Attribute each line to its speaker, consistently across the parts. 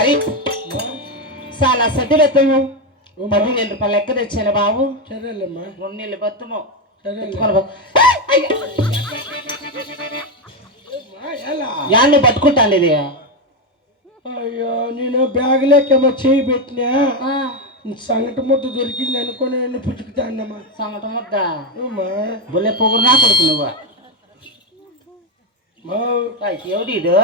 Speaker 1: తెల్లారి చాలా సద్దులెత్తము పదివేల రూపాయలు లెక్క తెచ్చాను బాబు
Speaker 2: సరేలేమ్మా
Speaker 1: ఉన్నీళ్ళు బతుము
Speaker 2: సరేలే
Speaker 1: ఎత్తుకొని పో. అయ్య!
Speaker 2: అమ్మా, ఎలా
Speaker 1: యాన్ని పట్టుకుంటాను ఇది
Speaker 2: అయ్యో నేను బ్యాగులేకేమో చేయి పెట్టినా
Speaker 1: ఆ,
Speaker 2: సంగటి ముద్ద దొరికింది అనుకుని నేను పుచ్చుకుతానమ్మా
Speaker 1: సంగట ముద్ద
Speaker 2: అమ్మా
Speaker 1: బుల్లె పొగురు నా కొడుకు నువ్వు
Speaker 2: మా
Speaker 1: ఎవడు ఇడు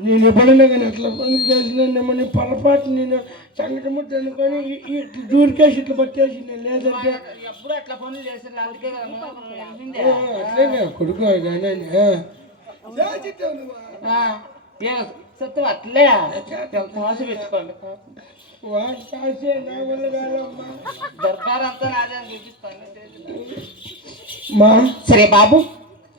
Speaker 2: నేను ఎప్పుడైనా కానీ అట్లా పనులు చేసినానేమో నీ పొరపాటు నేను సంగటి ముద్ద అనుకొని ఇట్లా దూరికేసి ఇట్లా పట్టేసి నేను లేదంటే
Speaker 1: ఎప్పుడు అట్లా పనులు
Speaker 2: కొడుకు కానీ
Speaker 1: సత్తు అట్లే. మోస పెట్టుకోండి. నాదే చూపిస్తాను.
Speaker 2: మా?
Speaker 1: సరే బాబు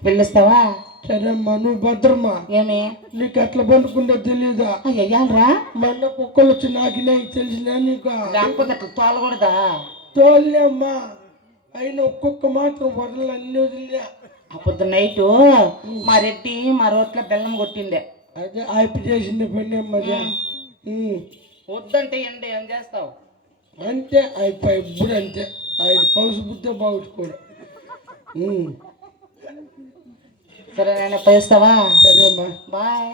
Speaker 1: వెళ్ళొస్తావా
Speaker 2: సరేమ్మా నువ్వు భద్రమ్మా
Speaker 1: ఏమి?
Speaker 2: నీకు ఎట్లా పండుకుంటే తెలీదా?
Speaker 1: అయ్యారా
Speaker 2: మొన్న కుక్కలు వచ్చి నాకినా తెలిసినా నీకు?
Speaker 1: లేకపోతే అట్లా తోలకూడదా?
Speaker 2: తోలేమ్మా అయినా ఒక్కొక్క మాత్రం వదలు అన్ని వదిలినా.
Speaker 1: అప్పుడు నైట్ మా రెడ్డి మా రోట్లో బెల్లం కొట్టిండే.
Speaker 2: అదే ఆపి చేసిన పని అమ్మది
Speaker 1: వద్దంటే ఎండ ఏం చేస్తావు?
Speaker 2: అంతే అయిపోయి ఇప్పుడు అంతే ఆయన కౌసు బుద్ధే బాగుంచుకోడు ఉమ్,
Speaker 1: సరే నేను పోయిస్తావా?
Speaker 2: సరేమ్మా.
Speaker 1: బాయ్.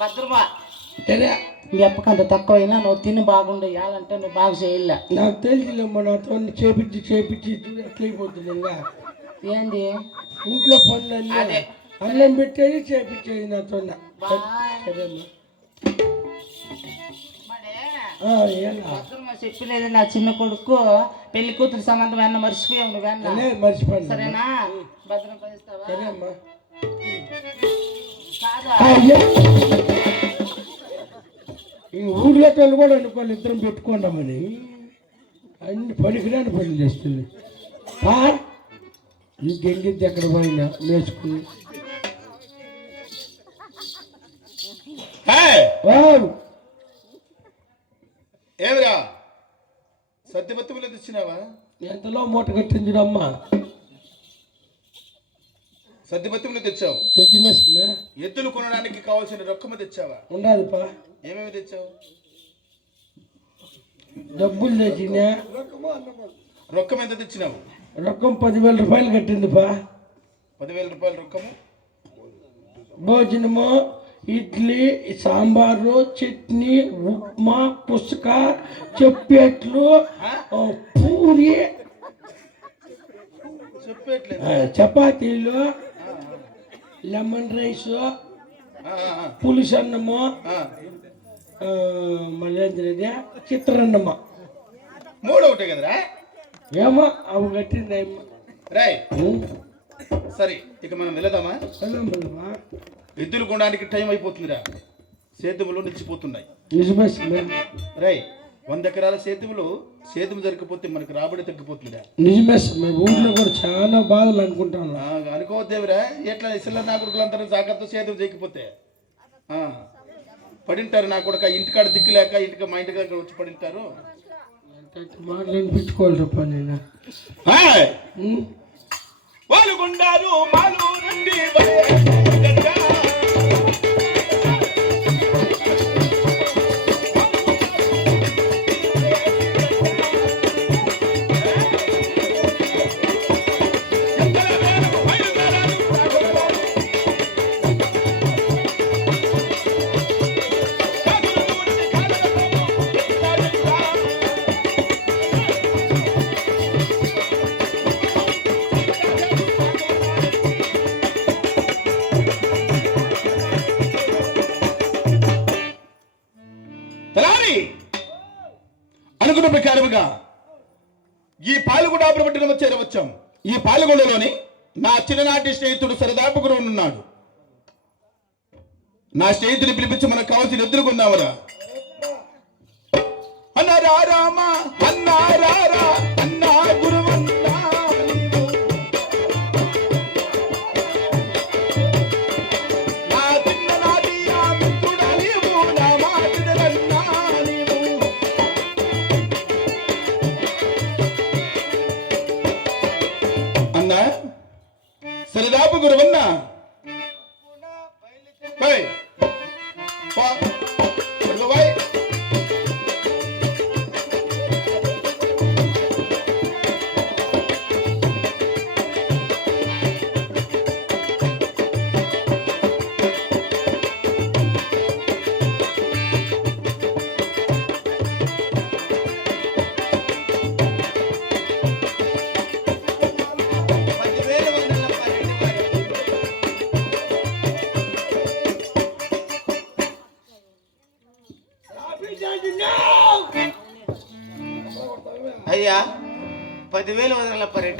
Speaker 1: భద్రమా?
Speaker 2: సరే.
Speaker 1: నీ అప్పకంత తక్కువైనా నువ్వు తిని బాగుండు ఇవ్వాలంటే నువ్వు బాగా చేయలే.
Speaker 2: నాకు తెలిసిలేమ్మా నాతో చేపించి చేపించి చూడు ఎట్లా అయిపోతుంది ఇంకా.
Speaker 1: ఏంది?
Speaker 2: ఇంట్లో పనులు
Speaker 1: అదే.
Speaker 2: అన్నం పెట్టేది చేపించేది నాతో సరేమ్మా.
Speaker 1: చెప్పలేదు నా చిన్న కొడుకు. పెళ్ళి కూతురు సంబంధం అన్న మర్చిపోయావు
Speaker 2: మర్చిపోయాను
Speaker 1: సరేనా? భద్రం పోయిస్తావా
Speaker 2: సరే అమ్మా.
Speaker 1: కాదా?
Speaker 2: అయ్యా. ఈ ఊర్లో వాళ్ళు కూడా అనుకోవాలి ఇద్దరం పెట్టుకున్నామని అన్ని పనికిరాని పనులు చేస్తుంది ఆ? ఈ గెంగిద్ది ఎక్కడ పోయినా నేర్చుకుని. వావ్!
Speaker 3: ఏమిరా సత్యమత్తులు తెచ్చినావా
Speaker 2: ఎంతలో మూట కట్టించడమ్మా?
Speaker 3: సత్యమత్తులు తెచ్చావు.
Speaker 2: తెచ్చినమ్మా
Speaker 3: ఎద్దులు కొనడానికి కావాల్సిన రొక్కము తెచ్చావా?
Speaker 2: ఉండదు పా
Speaker 3: ఏమేమి తెచ్చావు?
Speaker 2: డబ్బులు తెచ్చినా.
Speaker 3: రొక్కం ఎంత తెచ్చినావు?
Speaker 2: రొక్కం పదివేల రూపాయలు కట్టింది పా
Speaker 3: పదివేల రూపాయల రొక్కము?
Speaker 2: భోజనము ఇడ్లీ సాంబారు చట్నీ ఉప్మా పుస్తక చెప్పేట్లు పూరి చపాతీలు లెమన్ రైస్
Speaker 3: ఆ, ఆ, ఆ,
Speaker 2: పులుసు అన్నము
Speaker 3: ఆ.
Speaker 2: ఆ, మళ్ళీ ఏంటిది? చిత్రాన్నము
Speaker 3: మూడు ఒకటే కదరా
Speaker 2: ఏమో అవి కట్టింది.
Speaker 3: రాయ్? సరే ఇక మనం వెళదామా
Speaker 2: వెళ్ళమ్మా.
Speaker 3: ఎద్దులు కొనడానికి టైం అయిపోతుందిరా. సేద్యములు నిలిచిపోతున్నాయి. రై వంద ఎకరాల సేద్యములు సేద్యం జరగకపోతే మనకు రాబడి తగ్గిపోతుందిరా.
Speaker 2: నిజమే స్వామి. ఊర్లో కూడా చాలా బాధలు అనుకుంటాను.
Speaker 3: అనుకోవద్దేవిరా ఎట్లా సిల్లర్ నా కొడుకులందరూ జాగ్రత్త సేద్యం చేయకపోతే? పడింటారు నా కొడుక. ఇంటికాడ దిక్కు లేక ఇంటికి మా ఇంటి దగ్గర వచ్చి పడింటారు.
Speaker 2: మాటలు తప్ప నేను! ఉం?
Speaker 3: వాళ్ళు మాలు నుండి అనుకున్న ప్రకారముగా ఈ పాల్గొండ పట్టణం చేరవచ్చాం ఈ పాలగూడలోని నా చిన్ననాటి స్నేహితుడు సరదాపకుడు ఉన్నాడు. నా స్నేహితుని పిలిపించి మనకు కావాల్సిన ఎదురు అన్నారా రామా అన్నారా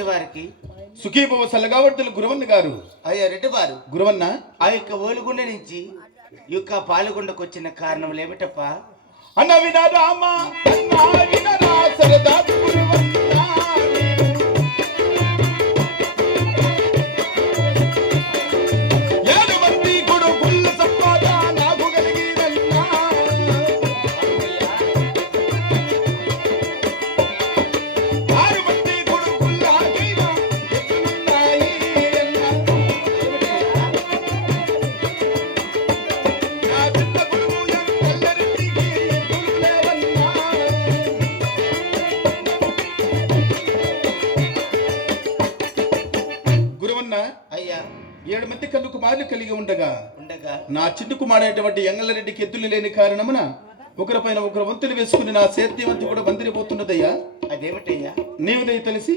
Speaker 4: రెడ్డి వారికి
Speaker 3: సుఖీభవ సల్లగావర్తులు గురవన్న గారు.
Speaker 4: అయ్యా రెడ్డి వారు
Speaker 3: గురవన్న?
Speaker 4: ఆ యొక్క ఓలుగుండ నుంచి ఈ యొక్క పాలుగుండకు వచ్చిన కారణం ఏమిటప్ప
Speaker 3: అన్న వినరామా కన్ను కుమారులు కలిగి ఉండగా
Speaker 4: ఉండగా
Speaker 3: నా చిన్న కుమారైనటువంటి ఎంగళరెడ్డికి ఎద్దులు లేని కారణమున ఒకరిపైన ఒకరు వంతులు వేసుకుని నా సేద్యవంతి కూడా బందిరిపోతున్నదయ్యా
Speaker 4: అదేమిటయ్యా?
Speaker 3: నీవు దయ తెలిసి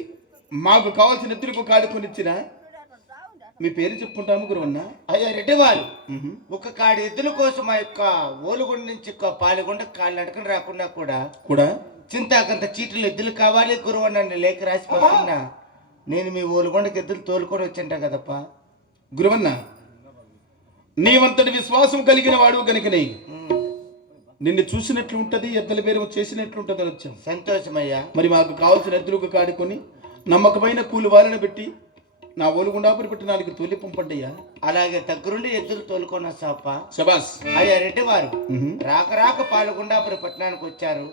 Speaker 3: మాకు కావాల్సిన ఎద్దులకు కాడుకొనిచ్చిన మీ పేరు చెప్పుకుంటాము గురువన్న.
Speaker 4: అయ్యా రెడ్డి వారు
Speaker 3: మ్హూ.
Speaker 4: ఒక కాడి ఎద్దుల కోసం ఆ యొక్క ఓలుగుండ నుంచి ఒక పాలుగుండ కాళ్ళు నడకని రాకుండా కూడా
Speaker 3: కూడా?
Speaker 4: చింతాకంత చీటీలు ఎద్దులు కావాలి గురువు నన్ను లేఖ రాసి పంపినా నేను మీ ఓలుగొండకి ఎద్దులు తోలుకొని వచ్చింట కదప్పా.
Speaker 3: గురువన్న నీవంతటి విశ్వాసం కలిగిన వాడు
Speaker 4: ఉమ్,
Speaker 3: నిన్ను చూసినట్లు ఉంటది ఎద్దల పేరు చేసినట్లు ఉంటది అని వచ్చాం.
Speaker 4: సంతోషమయ్యా.
Speaker 3: మరి మాకు కావాల్సిన ఎద్దులకు కాడుకొని నమ్మకమైన కూలి వాళ్ళని పెట్టి నా ఓలుగుండాపురి పెట్టి నాలుగు తొలి పంపండియ్యా.
Speaker 4: అలాగే దగ్గరుండి ఎద్దులు తోలుకొని వస్తాపా
Speaker 3: శబాస్.
Speaker 4: అయ్యా రెడ్డి వారు. రాక రాక పాలగుండాపురి పట్టణానికి వచ్చారు.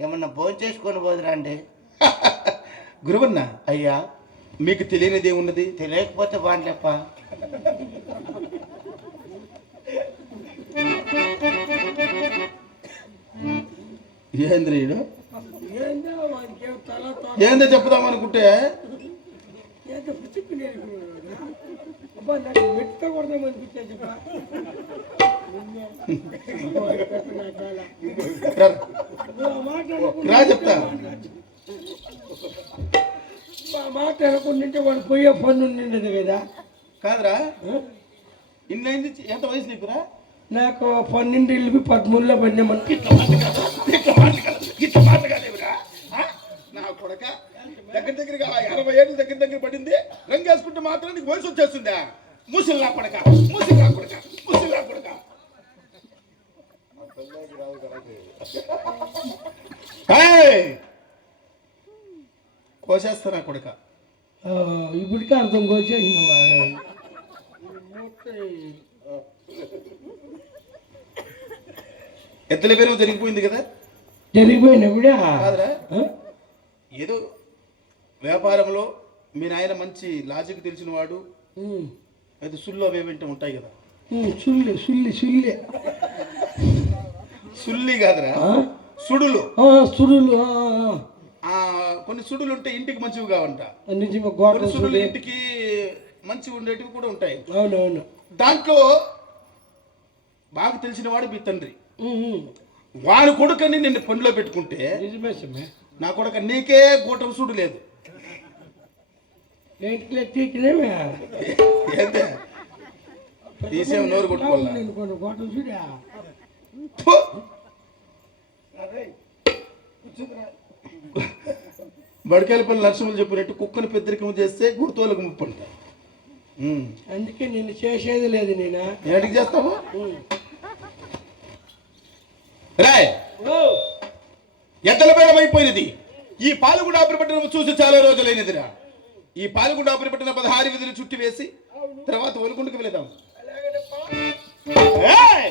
Speaker 4: ఏమన్నా భోజనం చేసుకొని పోదురండి
Speaker 3: గురువన్న.
Speaker 4: అయ్యా.
Speaker 3: మీకు తెలియనిది ఏమున్నది?
Speaker 4: తెలియకపోతే బాగుండలేప్ప
Speaker 3: ఏంద్రీయుడు?
Speaker 2: ఏందో వానికి ఏం తల తోక
Speaker 3: ఏందో చెప్దాం అనుకుంటే? రా,
Speaker 2: నువ్వు ఆ మాట అనుకుంటే
Speaker 3: రా చెప్తా.
Speaker 2: మాట అనుకుంటుంటే వాడు పోయే పని ఉండిండదు కదా.
Speaker 3: కాదురా? ఇన్నైంది ఎంత వయసు నీకురా?
Speaker 2: నాకు పన్నెండు ఇల్లు పదమూడులో పడినామని.
Speaker 3: ఇట్లా నా కొడక దగ్గర దగ్గరగా అరవై ఏళ్ళు దగ్గర దగ్గర పడింది. రంగేసుకుంటే మాత్రం నీకు వయసు వచ్చేస్తుందా? ముసిల్లా కొడక ముసిల్లా కొడక ముసిల్లా కొడక. ఏయ్! కోసేస్తానా కొడక.
Speaker 2: ఇప్పటికే అర్థం కోసే
Speaker 3: ఎద్దల పేరు జరిగిపోయింది కదా?
Speaker 2: జరిగిపోయినా కూడా
Speaker 3: కాదురా.
Speaker 2: ఆ?
Speaker 3: ఏదో వ్యాపారంలో మీ నాయన మంచి లాజిక్ తెలిసిన వాడు. అయితే సుళ్ళు అవి వెంట ఉంటాయి కదా.
Speaker 2: సుల్లి సుల్లి సుల్లి
Speaker 3: సుల్లి కాదురా? సుడులు.
Speaker 2: సుడులు
Speaker 3: కొన్ని సుడులు ఉంటే ఇంటికి మంచివి కావంట. కొన్ని సుడులు ఇంటికి మంచి ఉండేటివి కూడా ఉంటాయి.
Speaker 2: అవునవును
Speaker 3: దాంట్లో బాగా తెలిసిన వాడు మీ తండ్రి. వాని కొడుకని నిన్ను పనిలో పెట్టుకుంటే నా కొడుక నీకే గోటం సుడు లేదు. తీసేం నోరు కొట్టుకోవాలా? బడికాయలపల్లి నరసింహులు చెప్పినట్టు కుక్కను పెద్దరికం చేస్తే గుర్తోలకు ముప్పు అంట.
Speaker 2: అందుకే నేను చేసేది లేదు నేను?
Speaker 3: చేస్తావు? రాయ్ ఎద్దల బేరం అయిపోయినది ఈ పాలగుండ పట్టణం చూసి చాలా రోజులైనదిరా. ఈ పాలగుండ పట్టణ పదహారు విధులు చుట్టి వేసి తర్వాత ఒలుగుండకు వెళదాం. ఏయ్!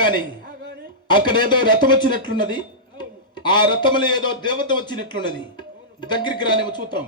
Speaker 3: కానీ అక్కడ ఏదో రథం వచ్చినట్లున్నది. ఆ రథంలో ఏదో దేవత వచ్చినట్లున్నది. దగ్గరికి రానివ్వ చూద్దాం.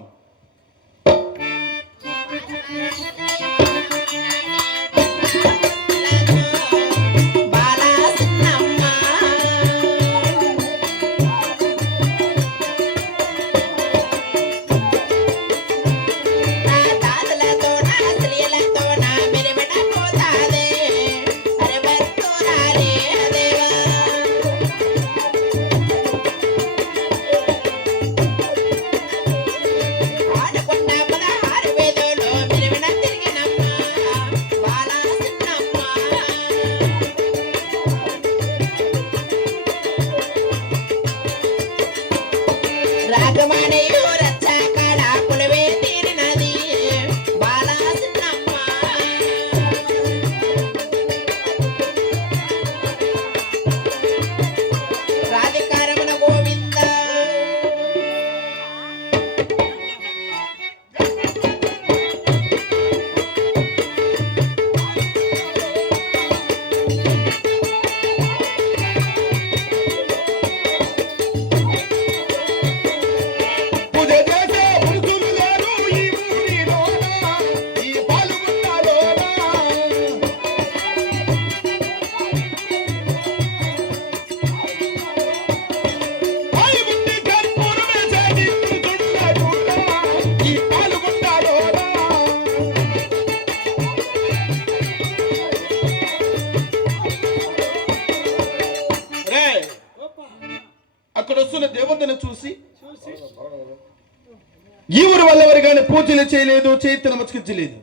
Speaker 3: పూజలు చేయలేదు చేతి నమస్కరించలేదు.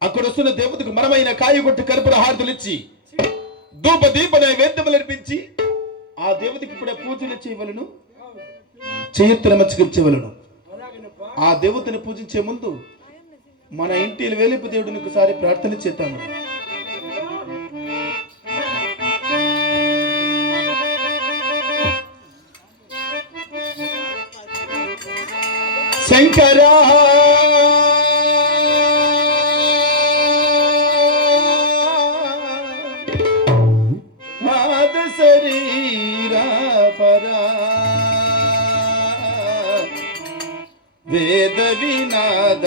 Speaker 3: అక్కడ వస్తున్న దేవతకు మరమైన కాయగొట్టి కర్పూర హారతులు ఇచ్చి ధూప దీప నైవేద్యములు అర్పించి ఆ దేవతకి ఇప్పుడే పూజలు చేయవలను చేయత్తు నమస్కరించవలను. ఆ దేవతని పూజించే ముందు మన ఇంటి వేలిపు దేవుడిని ఒకసారి ప్రార్థన చేద్దాము శంకరా వేద వినాద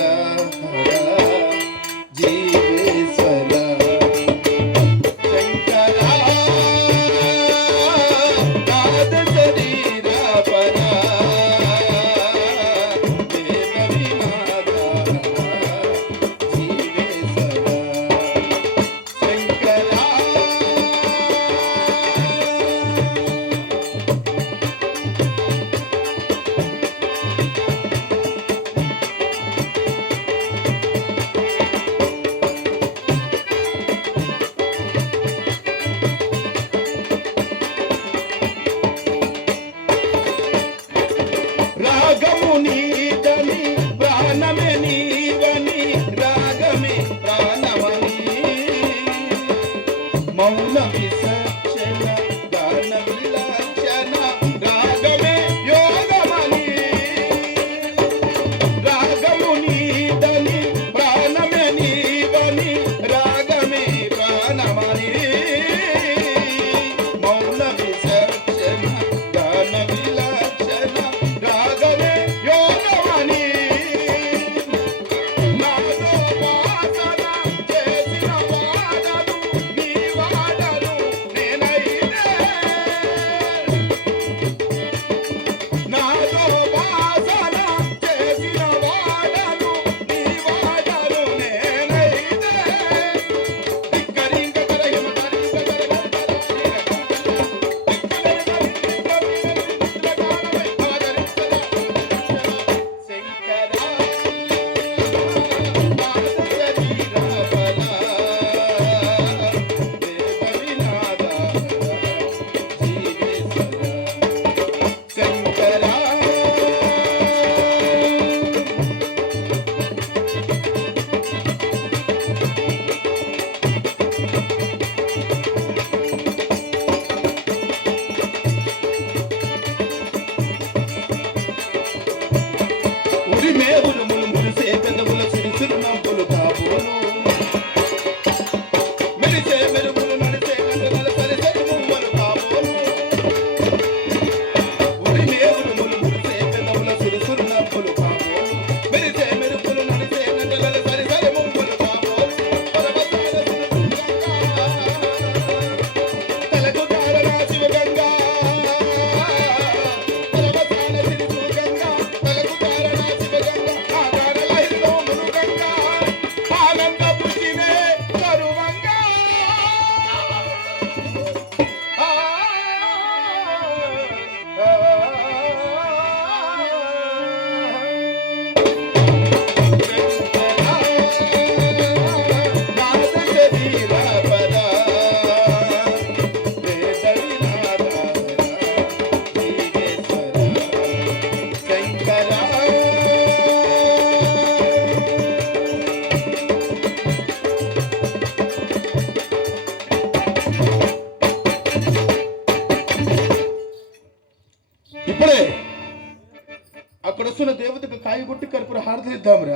Speaker 3: కర్పూర